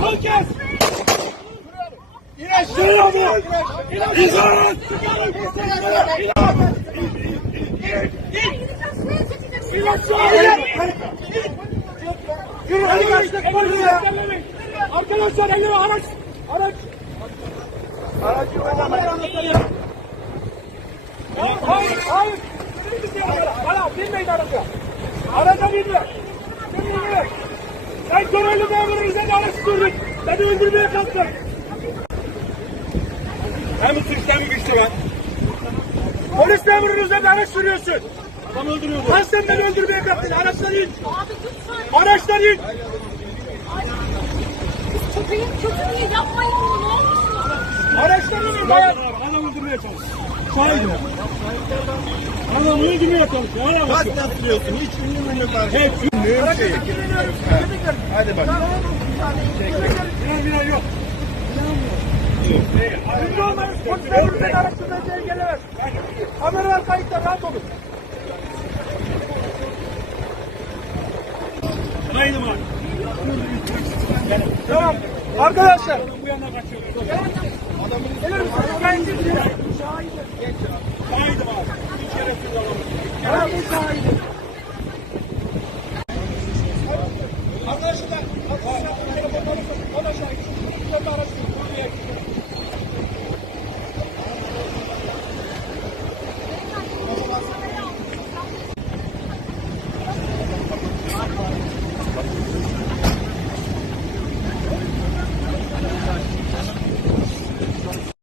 Herkes! İnaştırıyor mu? İnsanız! Arkadaşlar elleri araç araç araç Hayır hayır. Bana binmeyin araca. Araca binme. Binme. Sen görevli memurun sen araç sürdün. Beni öldürmeye kalktın. Hem suçtan mı güçlü ben? Polis memurunun üzerine araç sürüyorsun. Adam öldürüyordu. Lan sen beni öldürmeye kalktın. Araçtan in. Abi lütfen. Araçtan in. Köpeğin kötü değil. Yapmayın bunu. Ne olursunuz. Araçtan in. Dayan. Çalış. Şahidim. Adam öldürmeye çalış. Hala Kaç yapıyorsun? Hiç ünlü var. Hep Ünlü şey. Hadi bak. Binan binan yok. Ünlü olmayız. Polis memuru seni araçtan içeri gelemez. Kameralar kayıtta. Rahat olun. Haydi var. Tamam. Arkadaşlar. Bu yana kaçıyor. Gelir 一三